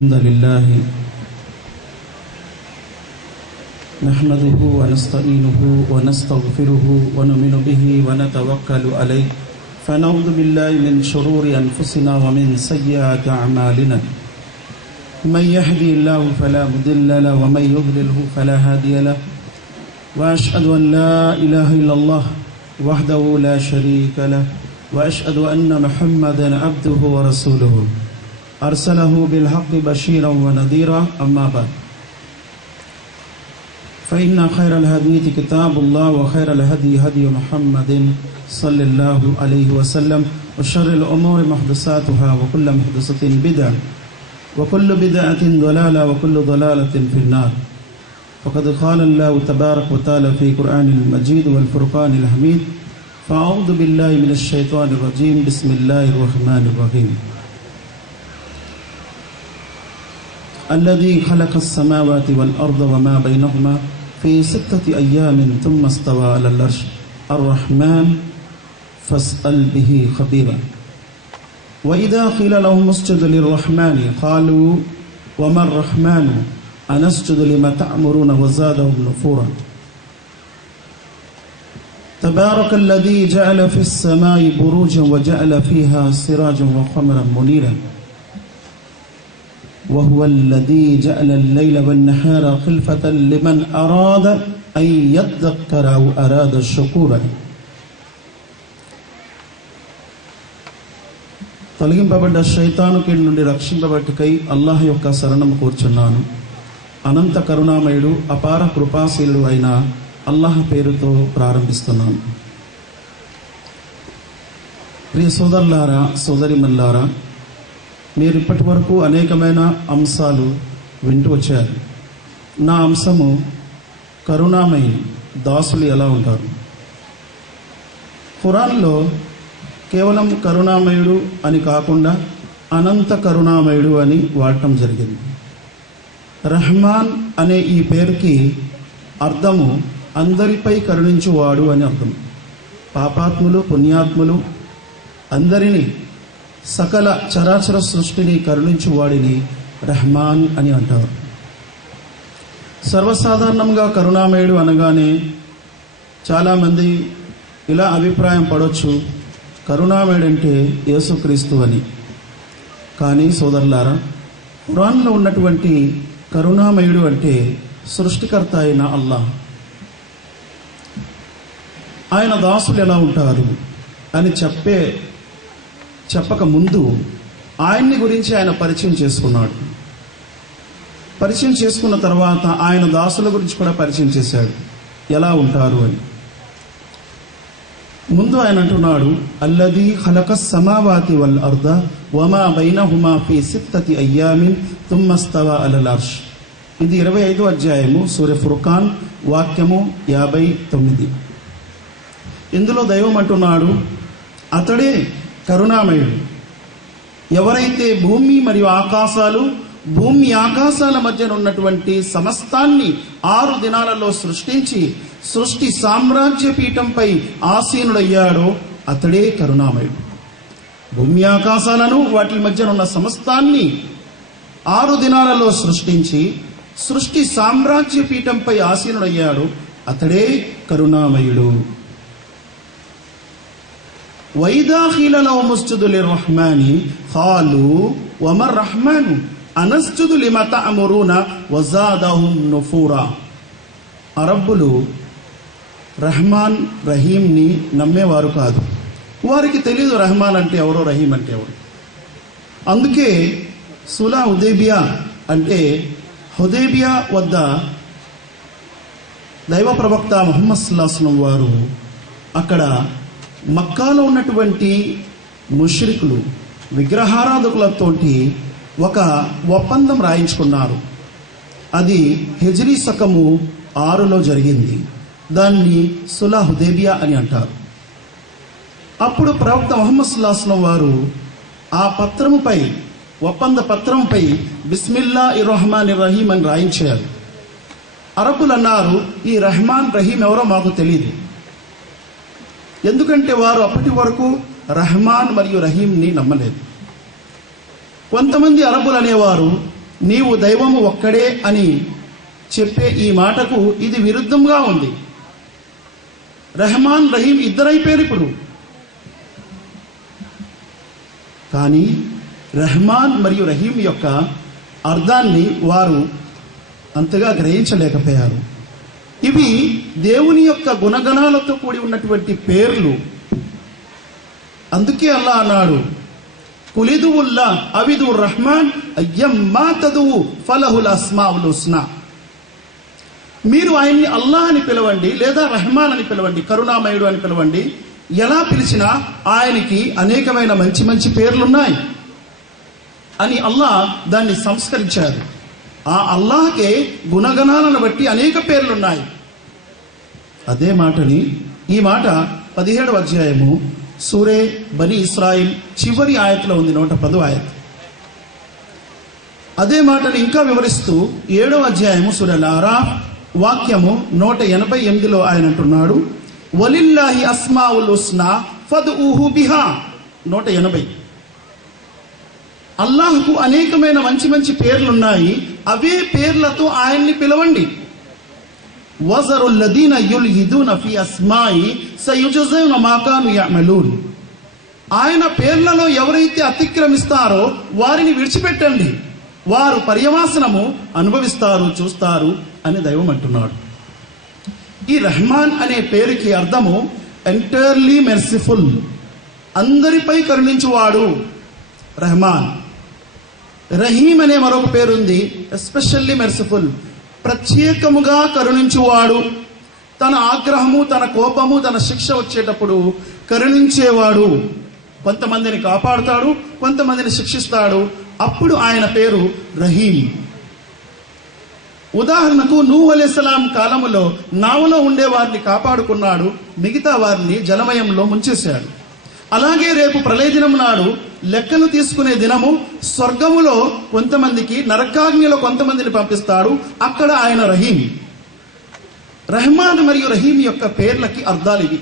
الحمد لله نحمده ونستعينه ونستغفره ونؤمن به ونتوكل عليه فنعوذ بالله من شرور أنفسنا ومن سيئات أعمالنا من يهدي الله فلا مضل له ومن يضلله فلا هادي له وأشهد أن لا إله إلا الله وحده لا شريك له وأشهد أن محمدا عبده ورسوله أرسله بالحق بشيرا ونذيرا أما بعد فإن خير الحديث كتاب الله وخير الهدي هدي محمد صلى الله عليه وسلم وشر الأمور محدثاتها وكل محدثة بدعة وكل بدعة ضلالة وكل ضلالة في النار فقد قال الله تبارك وتعالى في قرآن المجيد والفرقان الحميد فأعوذ بالله من الشيطان الرجيم بسم الله الرحمن الرحيم الذي خلق السماوات والأرض وما بينهما في 6 أيام ثم استوى على العرش الرحمن فاسأل به خبيرا وإذا قيل لهم اسجدوا للرحمن قالوا وما الرحمن أنسجد لما تأمرون وزادهم نفورا تبارك الذي جعل في السماء بروجا وجعل فيها سراجا وقمرا منيرا وهو الذي جعل الليل والنهار خلفة لمن أراد أن يذكر أو أراد شكورا తొలగింపబడ్డ శైతాను కీడు నుండి రక్షింపబట్టుకై అల్లాహ్ యొక్క శరణము కూర్చున్నాను. అనంత కరుణామయుడు అపార కృపాశీలుడు అయిన అల్లాహ్ పేరుతో ప్రారంభిస్తున్నాను. ప్రియ సోదరులారా, సోదరిమల్లారా, మీరు ఇప్పటి వరకు అనేకమైన అంశాలు వింటూ వచ్చారు. నా అంశము కరుణామయి దాసులు ఎలా ఉంటారు. ఖురాన్లో కేవలం కరుణామయుడు అని కాకుండా అనంత కరుణామయుడు అని వాడటం జరిగింది. రహమాన్ అనే ఈ పేరుకి అర్థము అందరిపై కరుణించువాడు అని అర్థం. పాపాత్ములు పుణ్యాత్ములు అందరినీ సకల చరాచర సృష్టిని కరుణించువాడిని రహమాన్ అని అంటారు. సర్వసాధారణంగా కరుణామయుడు అనగానే చాలామంది ఇలా అభిప్రాయం పడవచ్చు, కరుణామయుడు అంటే యేసుక్రీస్తు అని. కానీ సోదరులారా, ఖురాన్లో ఉన్నటువంటి కరుణామయుడు అంటే సృష్టికర్త అయిన అల్లాహ్. ఆయన దాసులు ఎలా ఉంటారు అని చెప్పక ముందు ఆయన్ని గురించి ఆయన పరిచయం చేసుకున్నాడు. పరిచయం చేసుకున్న తర్వాత ఆయన దాసుల గురించి కూడా పరిచయం చేశాడు, ఎలా ఉంటారు అని. ముందు ఆయన అంటున్నాడు, అల్లదీ ఖలకస్ సమావాతి వల్ అర్ద వమా బైనహుమా ఫీ 6 అయ్యామిన్ తుమ్మ స్తవా అలల్ అర్ష్. ఇది 25వ అధ్యాయము సూర ఫుర్ఖాన్ వాక్యము 59. ఇందులో దైవం అంటున్నాడు, అతడే కరుణామయుడు. ఎవరైతే భూమి మరియు ఆకాశాలు, భూమి ఆకాశాల మధ్యన ఉన్నటువంటి సమస్తాన్ని 6 దినాలలో సృష్టించి సృష్టి సామ్రాజ్య పీఠంపై ఆసీనుడయ్యాడో అతడే కరుణామయుడు. భూమి ఆకాశాలను వాటి మధ్యన ఉన్న సమస్తాన్ని 6 దినాలలో సృష్టించి సృష్టి సామ్రాజ్య పీఠంపై ఆసీనుడయ్యాడు, అతడే కరుణామయుడు. వైదా ఖీల లహుమ్ ఉస్జుదు లిర్రహ్మాని ఖాలు వమర్ రహ్మాను అనస్జుదు లిమా తఅమురున వజాదహుం నుఫూరా. అరబ్బులు రహ్మాన్ రహీంని నమ్మేవారు కాదు. వారికి తెలియదు రహ్మాన్ అంటే ఎవరో, రహీం అంటే ఎవరు. అందుకే సులా హుదైబియా అంటే హుదైబియా వద్ద దైవ ప్రవక్త ముహమ్మద్ సల్లల్లాహు అలైహి వసల్లం వారు అక్కడ మక్కాలో ఉన్నటువంటి ముష్రికులు విగ్రహారాధకులతోటి ఒక ఒప్పందం రాయించుకున్నారు. అది హిజ్రీ శకము 6లో జరిగింది. దాన్ని సులా హుదైబియా అని అంటారు. అప్పుడు ప్రవక్త ముహమ్మద్ సల్లల్లాహు అలైహి వసల్లం వారు ఆ పత్రముపై, ఒప్పంద పత్రంపై బిస్మిల్లాహిర్ రహమానిర్ రహీం అని రాయించారు. అరబ్బులు అన్నారు, ఈ రహమాన్ రహీం ఎవరో మాకు తెలియదు. ఎందుకంటే వారు అప్పటి వరకు రహమాన్ మరియు రహీంని నమ్మలేదు. కొంతమంది అరబ్బులు అనేవారు నీవు దైవము ఒక్కడే అని చెప్పే ఈ మాటకు ఇది విరుద్ధంగా ఉంది. రెహమాన్ రహీం ఇద్దరైపోయారు ఇప్పుడు. కానీ రెహమాన్ మరియు రహీం యొక్క అర్థాన్ని వారు అంతగా గ్రహించలేకపోయారు. ఇవి దేవుని యొక్క గుణగణాలతో కూడి ఉన్నటువంటి పేర్లు. అందుకే అల్లా అన్నాడు, కులిదువుల్లా అవిదు రహమాన్ అయ్యమ్మా తదువు ఫలహుల్ అస్మాఉల్ హుస్నా. మీరు ఆయన్ని అల్లా అని పిలవండి, లేదా రెహమాన్ అని పిలవండి, కరుణామయుడు అని పిలవండి. ఎలా పిలిచినా ఆయనకి అనేకమైన మంచి మంచి పేర్లున్నాయి అని అల్లా దాన్ని సంస్కరించారు. ఆ అల్లాహకే గుణగణాలను బట్టి అనేక పేర్లున్నాయి. అదే మాటని ఈ మాట 17వ అధ్యాయము సూరే బనీ ఇస్రాయిల్ చివరి ఆయతలో ఉంది, 110వ ఆయత్. అదే మాటని ఇంకా వివరిస్తూ 7వ అధ్యాయము సూరే అల్-అరాఫ్ వాక్యము 188లో ఆయన అంటున్నాడు, వలిల్లాహి అస్మాఉల్ హుస్నా ఫద్ఊహు బిహా. 180. అల్లాహ్కు అనేకమైన మంచి మంచి పేర్లున్నాయి, అవే పేర్లతో ఆయన్ని పిలవండి. వజరుల్లదీన యుల్హిదూన ఫీ అస్మాయి సయుజజౌన మా కాను యఅమలూన్. ఆయన పేర్లలో ఎవరైతే అతిక్రమిస్తారో వారిని విడిచిపెట్టండి, వారు పర్యవసానము అనుభవిస్తారు, చూస్తారు అని దైవం అంటున్నాడు. ఈ రెహమాన్ అనే పేరుకి అర్థము ఎంటైర్లీ మెర్సిఫుల్, అందరిపై కరుణించువాడు రెహమాన్. రహీం అనే మరొక పేరుంది, ఎస్పెషల్లీ మెర్సిఫుల్, ప్రత్యేకముగా కరుణించువాడు. తన ఆగ్రహము, తన కోపము, తన శిక్ష వచ్చేటప్పుడు కరుణించేవాడు. కొంతమందిని కాపాడుతాడు, కొంతమందిని శిక్షిస్తాడు. అప్పుడు ఆయన పేరు రహీం. ఉదాహరణకు నూహ్ అలైహిస్సలాం కాలములో నావలో ఉండే వారిని కాపాడుకున్నాడు, మిగతా వారిని జలమయంలో ముంచేశాడు. అలాగే రేపు ప్రళయ దినం నాడు లెక్కలు తీసుకునే దినము స్వర్గములో కొంతమందికి, నరకాగ్నిలో కొంతమందిని పంపిస్తాడు. అక్కడ ఆయన రహీం. రెహమాన్ మరియు రహీం యొక్క పేర్లకి అర్థాలు ఇవి.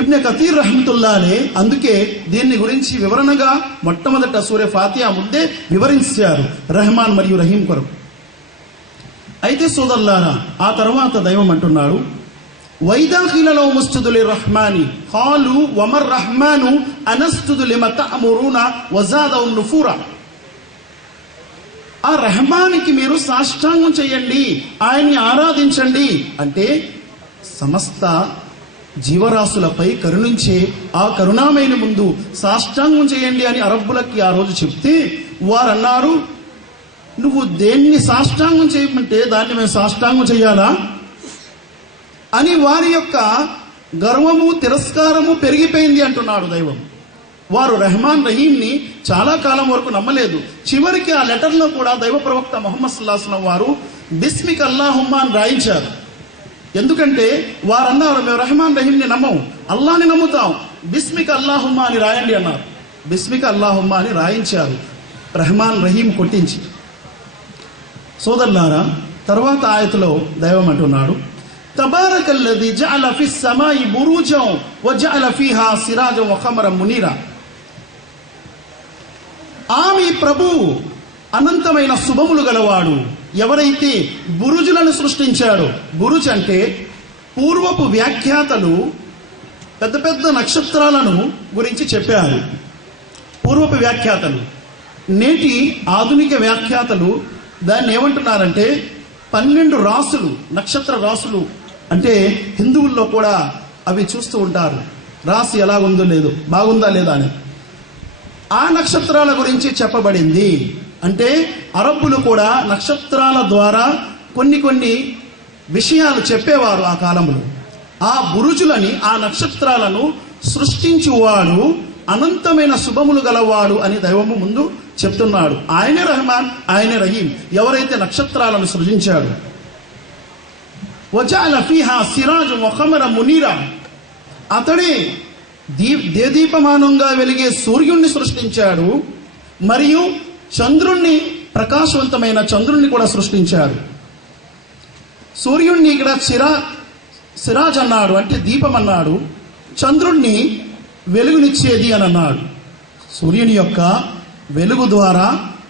ఇబ్నె కతీర్ రహమతుల్లాహే అందుకే దీన్ని గురించి వివరణగా మొట్టమొదట సూరే ఫాతిహా ముందే వివరించారు, రెహమాన్ మరియు రహీం కొరకు. అయితే సోదరులారా, ఆ తర్వాత దైవం అంటున్నాడు, వైదా ఖీల లహుమ్ ఉస్జుదు లిర్రహమాని ఖాలు వమర్ రహమాను అనస్జుదు లిమ తఅమురునా వజాదహుం నుఫూరా. ఆ రెహమానికి మీరు సాష్టాంగం చేయండి, ఆయన్ని ఆరాధించండి అంటే సమస్త జీవరాశులపై కరుణించే ఆ కరుణామయుని ముందు సాష్టాంగం చేయండి అని అరబ్బులకి ఆ రోజు చెప్తే వారన్నారు, నువ్వు దేన్ని సాష్టాంగం చేయమంటే దాన్ని మేము సాష్టాంగం చేయాలా అని వారి యొక్క గర్వము, తిరస్కారము పెరిగిపోయింది అంటున్నాడు దైవం. వారు రెహమాన్ రహీంని చాలా కాలం వరకు నమ్మలేదు. చివరికి ఆ లెటర్లో కూడా దైవ ప్రవక్త ముహమ్మద్ సల్లల్లాహు అలైహి వసల్లం వారు బిస్మిక అల్లాహుమ్మా అని రాయించారు. ఎందుకంటే వారన్నారు, మేము రెహమాన్ రహీంని నమ్మం, అల్లాని నమ్ముతాం, బిస్మిక అల్లాహుమ్మా అని రాయండి అన్నారు. బిస్మిక అల్లాహుమ్మా అని రాయించారు, రెహమాన్ రహీం కొట్టించి. సోదరులారా, తర్వాత ఆయతలో దైవం అంటున్నాడు, తబారకల్లదీ జఅల ఫిస్ సమాయి బురూజం వజఅల ఫీహా సిరాజం వఖమరం మునీరా. ఆమె ప్రభువు అనంతమైన శుభములు గలవాడు. ఎవరైతే బురుజులను సృష్టించాడో, బురుజ్ అంటే పూర్వపు వ్యాఖ్యాతలు పెద్ద పెద్ద నక్షత్రాలను గురించి చెప్పారు. పూర్వపు వ్యాఖ్యాతలు, నేటి ఆధునిక వ్యాఖ్యాతలు దాన్ని ఏమంటున్నారంటే 12 రాసులు, నక్షత్ర రాసులు. అంటే హిందువుల్లో కూడా అవి చూస్తూ ఉంటారు, రాశి ఎలా ఉందో లేదో, బాగుందా లేదా అని. ఆ నక్షత్రాల గురించి చెప్పబడింది. అంటే అరబ్బులు కూడా నక్షత్రాల ద్వారా కొన్ని విషయాలు చెప్పేవారు ఆ కాలంలో. ఆ బురుజులని, ఆ నక్షత్రాలను సృష్టించువాడు అనంతమైన శుభములు గలవాడు అని దైవము ముందు చెప్తున్నాడు. ఆయనే రెహమాన్, ఆయనే రహీం, ఎవరైతే నక్షత్రాలను సృజించాడు. వజఅల ఫీహా సిరాజం వఖమరం మునీరా, అతడే దేదీపమానంగా వెలిగే సూర్యుణ్ణి సృష్టించాడు, మరియు చంద్రుణ్ణి, ప్రకాశవంతమైన చంద్రుణ్ణి కూడా సృష్టించాడు. సూర్యుణ్ణి ఇక్కడ సిరాజ్ అన్నాడు, అంటే దీపం అన్నాడు. చంద్రుణ్ణి వెలుగునిచ్చేది అని అన్నాడు. సూర్యుని యొక్క వెలుగు ద్వారా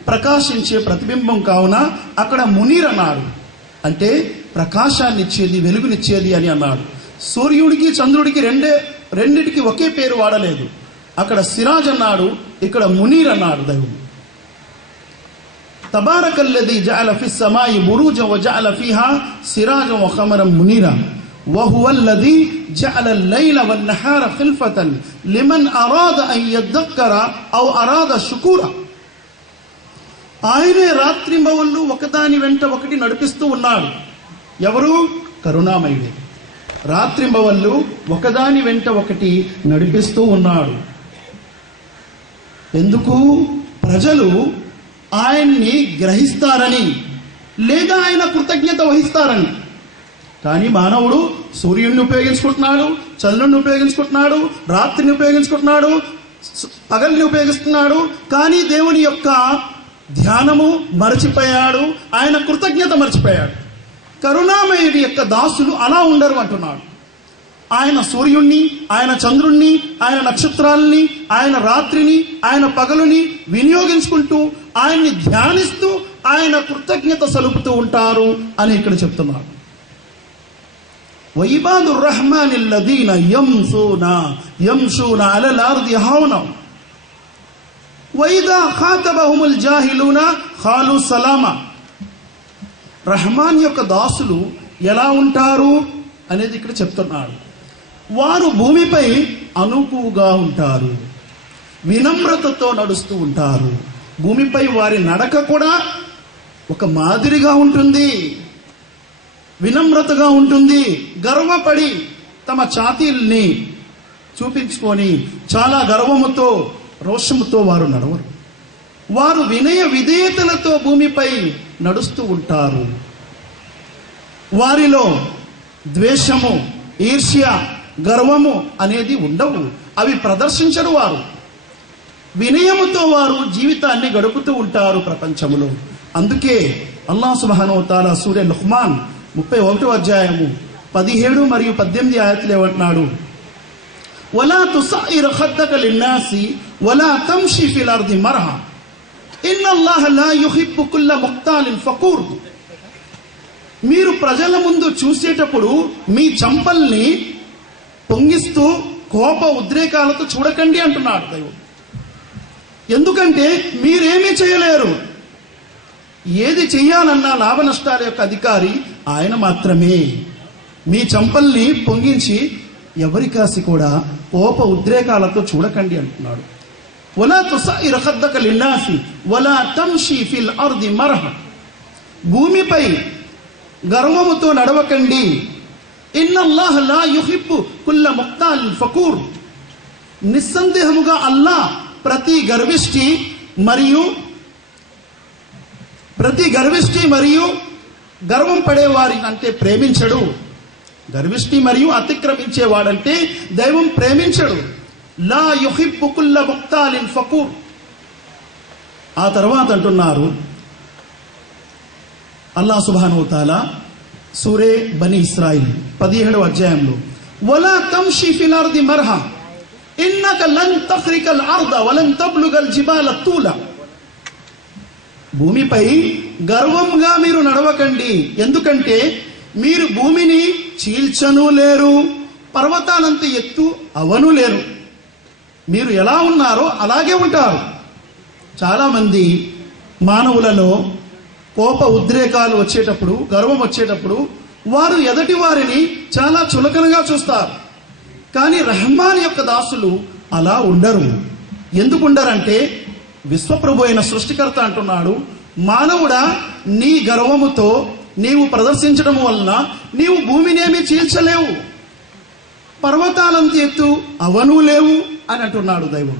ప్రకాశించే ప్రతిబింబం కావున అక్కడ మునీర్ అన్నాడు. అంటే ప్రకాశాన్ని ఇచ్చేది, వెలుగునిచ్చేది అని అన్నాడు. సూర్యుడికి చంద్రుడికి రెండిటికి ఒకే పేరు వాడలేదు. అక్కడ సిరాజ్ అన్నాడు, ఇక్కడ మునీర్ అన్నాడు దైవం. తబారకల్లదీ జఅల ఫిస్ సమాయి బురూజన్ వజఅల ఫీహా సిరాజన్ వఖమరన్ మునీరా వహువల్లదీ జఅల అల్-లైల వన్-నహార ఖిల్ఫతన్ లిమన్ అరాద అన్ యద్దక్కర ఔ అరాద షుకూరా. ఆయనే రాత్రింబవళ్ళు ఒకదాని వెంట ఒకటి నడిపిస్తూ ఉన్నాడు. ఎవరు? కరుణామయుడే. రాత్రింబవళ్ళు ఒకదాని వెంట ఒకటి నడిపిస్తూ ఉన్నాడు. ఎందుకు? ప్రజలు ఆయన్ని గ్రహిస్తారని, లేదా ఆయన కృతజ్ఞత వహిస్తారని. కానీ మానవుడు సూర్యుడిని ఉపయోగించుకుంటున్నాడు, చంద్రుడిని ఉపయోగించుకుంటున్నాడు, రాత్రిని ఉపయోగించుకుంటున్నాడు, పగల్ని ఉపయోగిస్తున్నాడు. కానీ దేవుని యొక్క ధ్యానము మరచిపోయాడు, ఆయన కృతజ్ఞత మరచిపోయాడు. కరుణామయుడి యొక్క దాసులు అలా ఉండరు అంటున్నాడు. ఆయన సూర్యుణ్ణి, ఆయన చంద్రుణ్ణి, ఆయన నక్షత్రాలని, ఆయన రాత్రిని, ఆయన పగలుని వినియోగించుకుంటూ ఆయన్ని ధ్యానిస్తూ ఆయన కృతజ్ఞత సలుపుతూ ఉంటారు అని ఇక్కడ చెప్తున్నారు. వఇబాదుర్ రహ్మానిల్లదీన యంషూన అలల్ అర్ది హౌనా వైదా ఖాతబహుముల్ జాహిలూన ఖాలు సలామా. రహమాన్ యొక్క దాసులు ఎలా ఉంటారు అనేది ఇక్కడ చెప్తున్నాడు. వారు భూమిపై అనుకువగా ఉంటారు, వినమ్రతతో నడుస్తూ ఉంటారు. భూమిపై వారి నడక కూడా ఒక మాదిరిగా ఉంటుంది, వినమ్రతగా ఉంటుంది. గర్వపడి తమ ఛాతీల్ని చూపించుకొని చాలా గర్వముతో, రోషముతో వారు నడవరు. వారు వినయ విధేయతలతో భూమిపై నడుస్తూ ఉంటారు. వారిలో ద్వేషము, ఈర్ష్య, గర్వము అనేది ఉండవు. అవి ప్రదర్శించరు. వారు వినయముతో వారు జీవితాన్ని గడుపుతూ ఉంటారు ప్రపంచములో. అందుకే అల్లాహ్ సుబ్హానహు వ తఆలా సూరా లుఖ్మాన్ 31వ అధ్యాయము 17 మరియు 18 ఆయతులు ఏమంటున్నాడు? వలా తుసఇర్ ఖద్దక లిన్నాసి వలా తమ్షి ఫిల్ అర్ది మర్హా ఇన్నల్లాహ లా యుహిబ్బు కుల్ల ముఖ్తాలిన్ ఫఖూర్. మీరు ప్రజల ముందు చూసేటప్పుడు మీ చంపల్ని పొంగిస్తూ కోప ఉద్రేకాలతో చూడకండి అంటున్నాడు దైవం. ఎందుకంటే మీరేమీ చేయలేరు. ఏది చెయ్యాలన్నా లాభ నష్టాల యొక్క అధికారి ఆయన మాత్రమే. మీ చంపల్ని పొంగించి ఎవరి కాసి కూడా కోప ఉద్రేకాలతో చూడకండి అంటున్నాడు. వలా తుసఇర్ ఖద్దక లిన్నాసి వలా తమ్షి ఫిల్ అర్ది మర్హా. భూమిపై గర్వముతో నడవకండి. ఇన్నల్లాహ లా యుహిబ్బు కుల్ల ముఖ్తాలిన్ ఫఖూర్. నిస్సందేహముగా అల్లాహ్ ప్రతి గర్విష్ఠి మరియు గర్వం పడేవారి అంటే ప్రేమించడు. గర్విష్ఠి మరియు అతిక్రమించేవాడంటే దైవం ప్రేమించడు. లా యుహిబ్బు కుల్ల ముఖ్తాలిన్ ఫఖూర్. ఆ తర్వాత అంటున్నారు అల్లాహ్ సుబ్హానహు వ తఆలా సూరే బనీ ఇస్రాయిల్ 17వ అధ్యాయంలో వలా తమ్షి ఫిల్ అర్ది మర్హా ఇన్నక లన్ తఖ్రికల్ అర్ద వలన్ తబ్లుగల్ జిబాల తూలా. భూమిపై గర్వంగా మీరు నడవకండి. ఎందుకంటే మీరు భూమిని చీల్చను లేరు, పర్వతాలంత ఎత్తు అవను లేరు. మీరు ఎలా ఉన్నారో అలాగే ఉంటారు. చాలామంది మానవులలో కోప ఉద్రేకాలు వచ్చేటప్పుడు, గర్వం వచ్చేటప్పుడు వారు ఎదటి వారిని చాలా చులకనగా చూస్తారు. కానీ రహమాన్ యొక్క దాసులు అలా ఉండరు. ఎందుకు ఉండరంటే విశ్వప్రభు అయిన సృష్టికర్త అంటున్నాడు, మానవుడా, నీ గర్వముతో నీవు ప్రదర్శించడం వలన నీవు భూమినేమీ చీల్చలేవు, పర్వతాలంత ఎత్తు అవను లేవు అని అంటున్నాడు దైవం.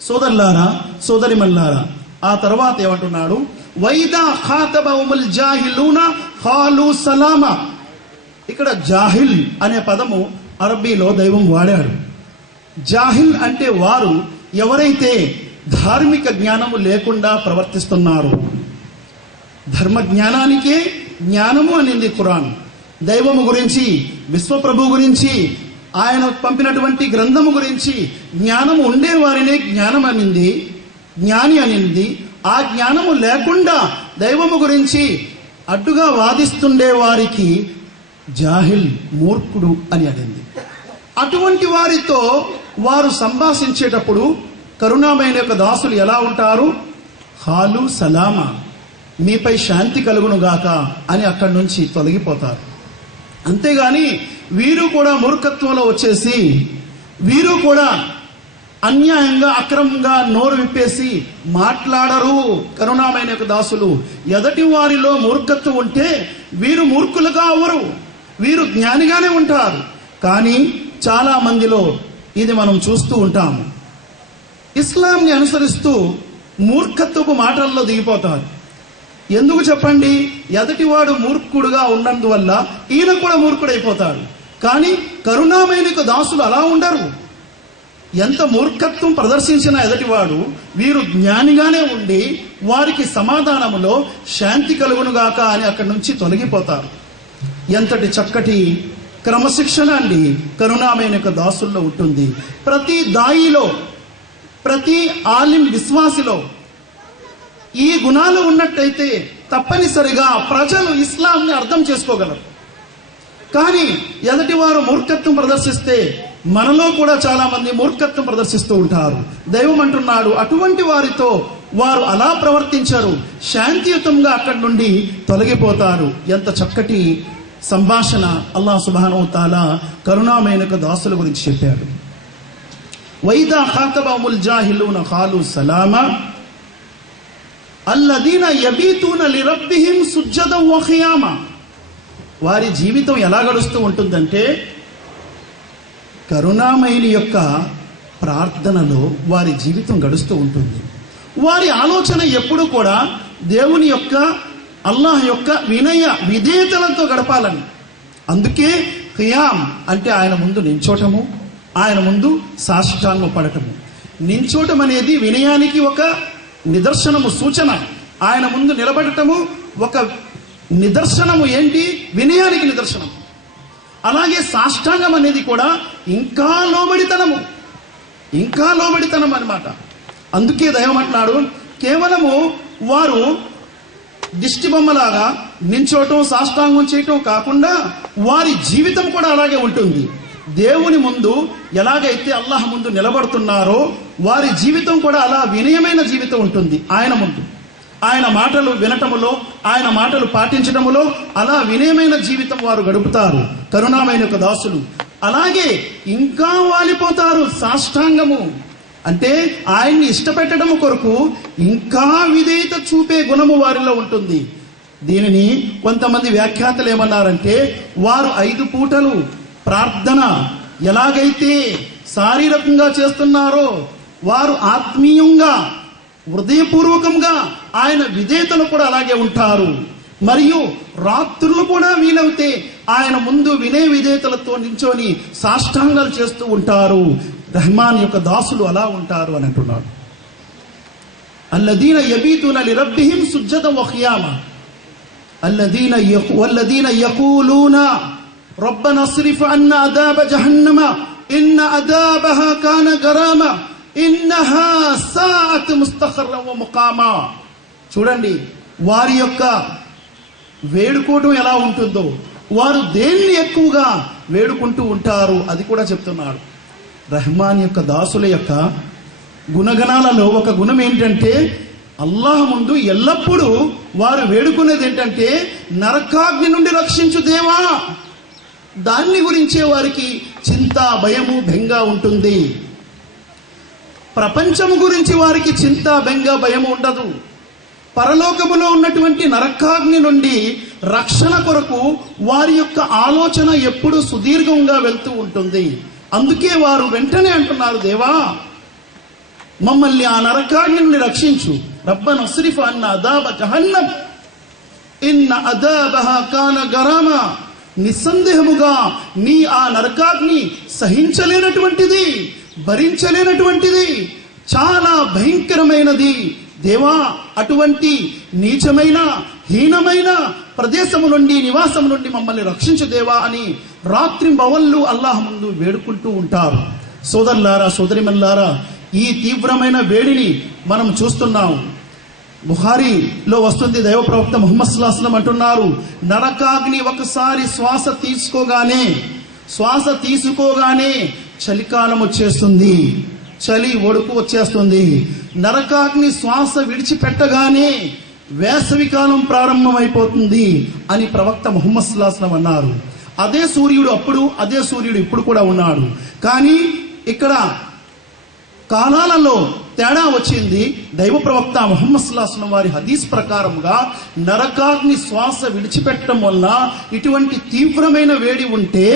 సోదరులారా, సోదరిమల్లారా, ఆ తర్వాత ఏమంటున్నాడు? వైదా ఖాతబహుముల్ జాహిలూన ఖాలు సలామా. ఇక్కడ జాహిల్ అనే పదము అరబీలో దైవం వాడాడు. జాహిల్ అంటే వారు ఎవరైతే ధార్మిక జ్ఞానము లేకుండా ప్రవర్తిస్తున్నారు. ధర్మ జ్ఞానానికే జ్ఞానము అనింది ఖురాన్. దైవము గురించి, విశ్వప్రభు గురించి, ఆయన పంపినటువంటి గ్రంథము గురించి జ్ఞానము ఉండే వారినే జ్ఞానం అనింది, జ్ఞాని అనింది. ఆ జ్ఞానము లేకుండా దైవము గురించి అడ్డుగా వాదిస్తుండే వారికి జాహిల్, మూర్ఖుడు అని అనింది. అటువంటి వారితో వారు సంభాషించేటప్పుడు కరుణామయుని యొక్క దాసులు ఎలా ఉంటారు? హాలు సలామా, మీపై శాంతి కలుగునుగాక అని అక్కడి నుంచి తొలగిపోతారు. అంతేగాని వీరు కూడా మూర్ఖత్వంలో వచ్చేసి వీరు కూడా అన్యాయంగా అక్రమంగా నోరు విప్పేసి మాట్లాడరు. కరుణామయుని యొక్క దాసులు ఎదటి వారిలో మూర్ఖత్వం ఉంటే వీరు మూర్ఖులుగా అవ్వరు, వీరు జ్ఞానిగానే ఉంటారు. కానీ చాలా మందిలో ఇది మనం చూస్తూ ఉంటాము. ఇస్లాంని అనుసరిస్తూ మూర్ఖత్వపు మాటల్లో దిగిపోతారు. ఎందుకు చెప్పండి? ఎదటివాడు మూర్ఖుడుగా ఉన్నందువల్ల ఈయన కూడా మూర్ఖుడైపోతాడు. కానీ కరుణామయునికి దాసులు అలా ఉండరు. ఎంత మూర్ఖత్వం ప్రదర్శించిన ఎదటివాడు వీరు జ్ఞానిగానే ఉండి వారికి సమాధానములో శాంతి కలుగునుగాక అని అక్కడి నుంచి తొలగిపోతారు. ఎంతటి చక్కటి క్రమశిక్షణ అండి కరుణామయుని యొక్క దాసుల్లో ఉంటుంది. ప్రతి దాయిలో, ప్రతి ఆలిం విశ్వాసిలో ఈ గుణాలు ఉన్నట్టయితే తప్పనిసరిగా ప్రజలు ఇస్లాంని అర్థం చేసుకోగలరు. కానీ ఎదటి వారు మూర్ఖత్వం ప్రదర్శిస్తే మనలో కూడా చాలా మంది మూర్ఖత్వం ప్రదర్శిస్తూ ఉంటారు. దైవం అంటున్నాడు, అటువంటి వారితో వారు అలా ప్రవర్తించరు, శాంతియుతంగా అక్కడి నుండి తొలగిపోతారు. ఎంత చక్కటి సంభాషణ అల్లాహ్ సుబ్హానహు తఆలా కరుణామయుని దాసుల గురించి చెప్పాడు. వైదా ఖాతబహుల్ జాహిలూన ఖాలు సలామా అల్లదీన యబీతూన లిరబ్బిహిం సుజ్జదం వ ఖియామా. వారి జీవితం ఎలా గడుస్తూ ఉంటుందంటే కరుణామయుని యొక్క ప్రార్థనలో వారి జీవితం గడుస్తూ ఉంటుంది. వారి ఆలోచన ఎప్పుడు కూడా దేవుని యొక్క, అల్లాహ్ యొక్క వినయ విధేయతలతో గడపాలని. అందుకే ఖియామ్ అంటే ఆయన ముందు నించోటము, ఆయన ముందు సాష్టాంగం పడటము. నించోటం అనేది వినయానికి ఒక నిదర్శనము, సూచన. ఆయన ముందు నిలబడటము ఒక నిదర్శనము. ఏంటి? వినయానికి నిదర్శనం. అలాగే సాష్టాంగం అనేది కూడా ఇంకా లోబడితనము, ఇంకా లోబడితనం అన్నమాట. అందుకే దైవం అంటున్నాడు, కేవలము వారు దిష్టి బొమ్మలాగా నించోటం, సాష్టాంగం చేయటం కాకుండా వారి జీవితం కూడా అలాగే ఉంటుంది. దేవుని ముందు ఎలాగైతే అల్లాహ్ ముందు నిలబడుతున్నారో వారి జీవితం కూడా అలా వినయమైన జీవితం ఉంటుంది. ఆయన ముందు, ఆయన మాటలు వినటములో, ఆయన మాటలు పాటించటములో అలా వినయమైన జీవితం వారు గడుపుతారు కరుణామయుని యొక్క దాసులు. అలాగే ఇంకా వాలిపోతారు. సాష్టాంగము అంటే ఆయన్ని ఇష్టపెట్టడం కొరకు ఇంకా విధేయత చూపే గుణము వారిలో ఉంటుంది. దీనిని కొంతమంది వ్యాఖ్యాతలు ఏమన్నారంటే, వారు 5 పూటలు ప్రార్థన ఎలాగైతే శారీరకంగా చేస్తున్నారో వారు ఆత్మీయంగా, హృదయపూర్వకంగా ఆయన విధేయతలు కూడా అలాగే ఉంటారు. మరియు రాత్రులు కూడా వీలవుతే ఆయన ముందు వినయ విధేయతలతో నించొని సాష్టాంగాలు చేస్తూ ఉంటారు. రెహమాన్ యొక్క దాసులు అలా ఉంటారు అని అంటున్నాడు. అల్లదీన యబీతున లిరబ్బిహిం సుజ్జదం వ ఖియామా వల్లదీన యఖూలూన రబ్బనా అస్రిఫ్ అన్నా అదాబ జహన్నమ ఇన్న అదాబహా కాన గరామా ఇన్నహా సాఅత్ ముస్తఖర్రం వ ముకామా. చూడండి వారి యొక్క వేడుకోవడం ఎలా ఉంటుందో, వారు దేన్ని ఎక్కువగా వేడుకుంటూ ఉంటారు అది కూడా చెప్తున్నాడు. రెహమాన్ యొక్క దాసుల యొక్క గుణగణాలలో ఒక గుణం ఏంటంటే, అల్లాహ్ ముందు ఎల్లప్పుడూ వారు వేడుకునేది ఏంటంటే, నరకాగ్ని నుండి రక్షించు దేవా. దాన్ని గురించే వారికి చింత, భయము, బెంగ ఉంటుంది. ప్రపంచము గురించి వారికి చింత, బెంగ, భయము ఉండదు. పరలోకములో ఉన్నటువంటి నరకాగ్ని నుండి రక్షణ కొరకు వారి యొక్క ఆలోచన ఎప్పుడు సుదీర్ఘంగా వెళ్తూ ఉంటుంది. అందుకే వారు వెంటనే అంటున్నారు, దేవా మమ్మల్ని ఆ నరకాగ్ని నుండి రక్షించు. రబ్బనా అస్రిఫ్ అన్నా అదాబ జహన్నం ఇన్న అదాబహా కాన గరామా. నిస్సందేహముగా నీ ఆ నరకాగ్ని సహించలేనటువంటిది, భరించలేనటువంటిది, చాలా భయంకరమైనది. దేవా అటువంటి నీచమైన, హీనమైన ప్రదేశము నుండి, నివాసం నుండి మమ్మల్ని రక్షించు దేవా అని రాత్రింబవళ్ళు అల్లాహ్ ముందు వేడుకుంటూ ఉంటారు. సోదరులారా, సోదరిమల్లారా, ఈ తీవ్రమైన వేడిని మనం చూస్తున్నాం. బుఖారీలో వస్తుంది, దైవ ప్రవక్త ముహమ్మద్ సల్లల్లాహు అలైహి వసల్లం అంటున్నారు, నరకాగ్ని ఒకసారి శ్వాస తీసుకోగానే చలికాలం వచ్చేస్తుంది, చలి ఒడుపు వచ్చేస్తుంది. నరకాగ్ని శ్వాస విడిచిపెట్టగానే వేసవికాలం ప్రారంభమైపోతుంది అని ప్రవక్త ముహమ్మద్ సల్లల్లాహు అలైహి వసల్లం అన్నారు. అదే సూర్యుడు అప్పుడు, అదే సూర్యుడు ఇప్పుడు కూడా ఉన్నాడు. కానీ ఇక్కడ కాలాలలో తేడా వచ్చింది. దైవ ప్రవక్త ముహమ్మద్ సల్లల్లాహు అలైహి వసల్లం వారి హదీస్ ప్రకారంగా నరకాగ్ని శ్వాస విడిచిపెట్టడం వల్ల ఇటువంటి తీవ్రమైన వేడి ఉంటే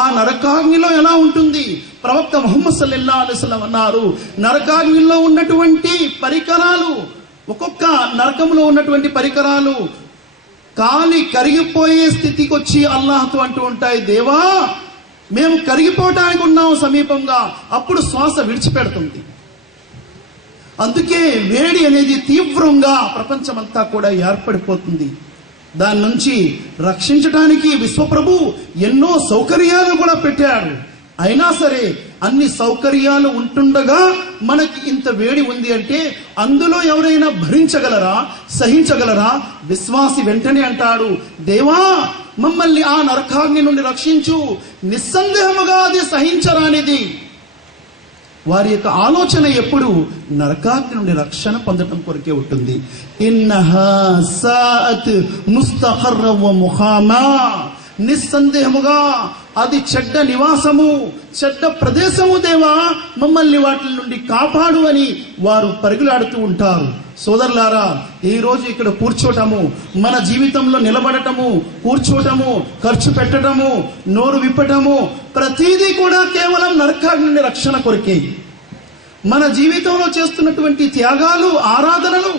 ఆ నరకాగ్నిలో ఎలా ఉంటుంది? ప్రవక్త ముహమ్మద్ సల్లల్లాహు అలైహి వసల్లం అన్నారు, నరకాగ్నిలో ఉన్నటువంటి పరికరాలు, ఒక్కొక్క నరకంలో ఉన్నటువంటి పరికరాలు కాలి కరిగిపోయే స్థితికి వచ్చి అల్లాహ్తో అంటూ ఉంటాయి, దేవా మేము కరిగిపోవటానికి ఉన్నాము సమీపంగా, అప్పుడు శ్వాస విడిచిపెడుతుంది. అందుకే వేడి అనేది తీవ్రంగా ప్రపంచమంతా కూడా ఏర్పడిపోతుంది. దాని నుంచి రక్షించడానికి విశ్వప్రభు ఎన్నో సౌకర్యాలు కూడా పెట్టాడు. అయినా సరే అన్ని సౌకర్యాలు ఉంటుండగా మనకి ఇంత వేడి ఉంది అంటే అందులో ఎవరైనా భరించగలరా, సహించగలరా? విశ్వాసి వెంటనే అంటాడు, దేవా మమ్మల్ని ఆ నరకాగ్ని నుండి రక్షించు, నిస్సందేహముగా అది సహించరానిది. వారి యొక్క ఆలోచన ఎప్పుడు నరకాగ్ని నుండి రక్షణ పొందడం కొరకే ఉంటుంది. ఇన్నహా సాఅత్ ముస్తఖర్ర వ ముఖామా, నిస్సందేహముగా అది చెడ్డ నివాసము, చెడ్డ ప్రదేశము, దేవా మమ్మల్ని వాటి నుండి కాపాడు అని వారు పరుగులాడుతూ ఉంటారు. సోదరులారా, ఈ రోజు ఇక్కడ కూర్చోటము, మన జీవితంలో నిలబడటము, కూర్చోటము, ఖర్చు పెట్టడము, నోరు విప్పటము, ప్రతిదీ కూడా కేవలం నరకాగ్ని నుండి రక్షణ కొరకే. మన జీవితంలో చేస్తున్నటువంటి త్యాగాలు, ఆరాధనలు,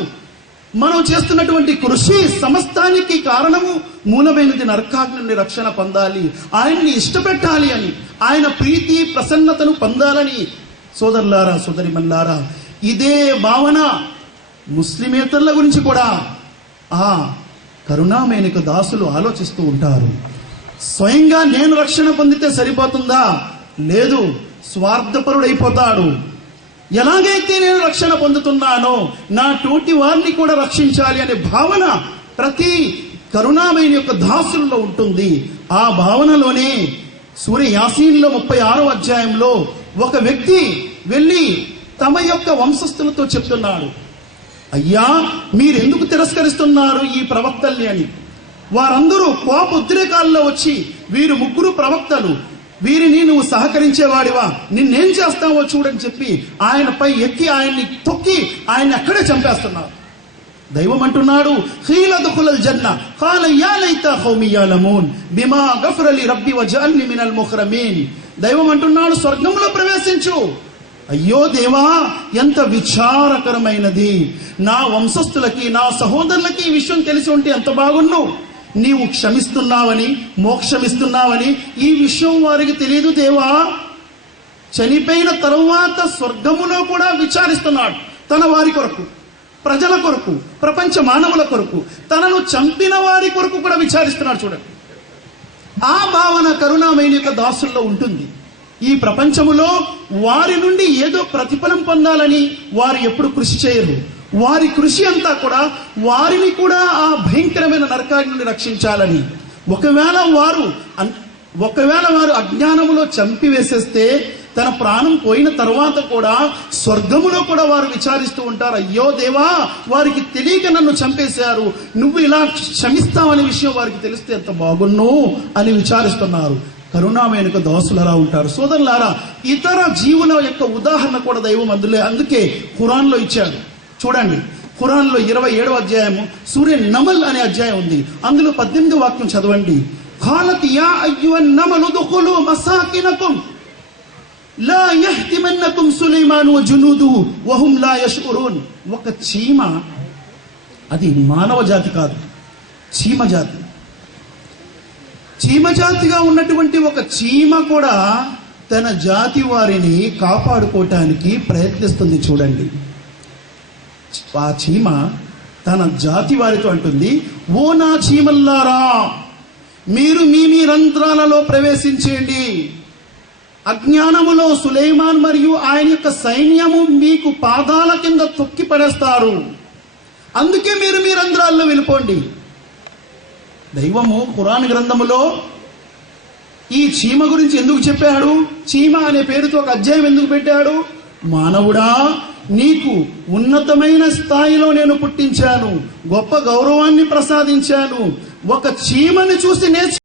మనం చేస్తున్నటువంటి కృషి సమస్తానికి కారణము మూలమైనది నరకాగ్ని నుండి రక్షణ పొందాలి, ఆయన్ని ఇష్టపెట్టాలి అని, ఆయన ప్రీతి ప్రసన్నతను పొందాలని. సోదరులారా, సోదరిమల్లారా, ఇదే భావన ముస్లిమేతరుల గురించి కూడా ఆ కరుణామయునికి దాసులు ఆలోచిస్తూ ఉంటారు. స్వయంగా నేను రక్షణ పొందితే సరిపోతుందా? లేదు, స్వార్థపరుడైపోతాడు. ఎలాగైతే నేను రక్షణ పొందుతున్నానో నా తోటి వారిని కూడా రక్షించాలి అనే భావన ప్రతి కరుణామయుని యొక్క దాసుల్లో ఉంటుంది. ఆ భావనలోనే సూర్య యాసీన్లో 36వ అధ్యాయంలో ఒక వ్యక్తి వెళ్ళి తమ యొక్క వంశస్థులతో చెప్తున్నాడు, అయ్యా మీరెందుకు తిరస్కరిస్తున్నారు ఈ ప్రవక్తల్ని అని. వారందరూ కోప ఉద్రేకాల్లో వచ్చి, వీరు ముగ్గురు ప్రవక్తలు, వీరిని నువ్వు సహకరించేవాడివా, నిన్నేం చేస్తావో చూడని చెప్పి ఆయనపై ఎక్కి ఆయన్ని తొక్కి ఆయన్ని అక్కడే చంపేస్తున్నారు. దైవం అంటున్నాడు, ఖీల దుఖులల్ జన్న ఖాల యా లైత ఖౌమి యఅలమూన్ బిమా గఫర లి రబ్బి వజఅల్ని మినల్ ముఖ్రమీన్. దైవం అంటున్నాడు, స్వర్గంలో ప్రవేశించు. అయ్యో దేవా, ఎంత విచారకరమైనది, నా వంశస్థులకి, నా సహోదరులకి ఈ విషయం తెలిసి ఉంటే ఎంత బాగున్ను. నీవు క్షమిస్తున్నావని, మోక్షమిస్తున్నావని ఈ విషయం వారికి తెలియదు దేవా. చనిపోయిన తరువాత స్వర్గములో కూడా విచారిస్తున్నాడు, తన వారి కొరకు, ప్రజల కొరకు, ప్రపంచ మానవుల కొరకు, తనను చంపిన వారి కొరకు కూడా విచారిస్తున్నాడు. చూడండి, ఆ భావన కరుణామయుని యొక్క దాసుల్లో ఉంటుంది. ఈ ప్రపంచములో వారి నుండి ఏదో ప్రతిఫలం పొందాలని వారు ఎప్పుడు కృషి చేయరు. వారి కృషి అంతా కూడా వారిని కూడా ఆ భయంకరమైన నరకాగ్ని నుండి రక్షించాలని. ఒకవేళ వారు అజ్ఞానములో చంపివేసేస్తే తన ప్రాణం పోయిన తర్వాత కూడా స్వర్గములో కూడా వారు విచారిస్తూ ఉంటారు, అయ్యో దేవా వారికి తెలియక నన్ను చంపేశారు, నువ్వు ఇలా క్షమిస్తావనే విషయం వారికి తెలిస్తే ఎంత బాగున్ను అని విచారిస్తున్నారు. కరుణామయునికి దాసులు అలా ఉంటారు. సోదరులారా, ఇతర జీవుల యొక్క ఉదాహరణ కూడా దైవం అందుకే ఖురాన్లో ఇచ్చాడు. చూడండి, ఖురాన్లో 27వ అధ్యాయము సూర్య నమల్ అనే అధ్యాయం ఉంది. అందులో 18వ వాక్యం చదవండి. ఖాలత్ యా అయ్యుహన్ నమలు దుఖులు మసాకినకుం లా యహ్తిమన్నకుం సులైమాను వ జునూదుహు వహుం లా యష్ఉరూన్. ఒక చీమ, అది మానవ జాతి కాదు, చీమ జాతి. చీమ జాతిగా ఉన్నటువంటి ఒక చీమ కూడా తన జాతి వారిని కాపాడుకోవటానికి ప్రయత్నిస్తుంది. చూడండి, ఆ చీమ తన జాతి వారితో అంటుంది, ఓ నా చీమల్లారా, మీరు మీ రంధ్రాలలో ప్రవేశించేయండి. అజ్ఞానములో సులైమాన్ మరియు ఆయన యొక్క సైన్యము మీకు పాదాల కింద తొక్కి పడేస్తారు. అందుకే మీరు మీ రంధ్రాల్లో వెళ్ళిపోండి. దైవము ఖురాన్ గ్రంథములో ఈ చీమ గురించి ఎందుకు చెప్పాడు? చీమ అనే పేరుతో ఒక అధ్యాయం ఎందుకు పెట్టాడు? మానవుడా, నీకు ఉన్నతమైన స్థాయిలో నేను పుట్టించాను, గొప్ప గౌరవాన్ని ప్రసాదించాను. ఒక చీమని చూసి నేర్చు.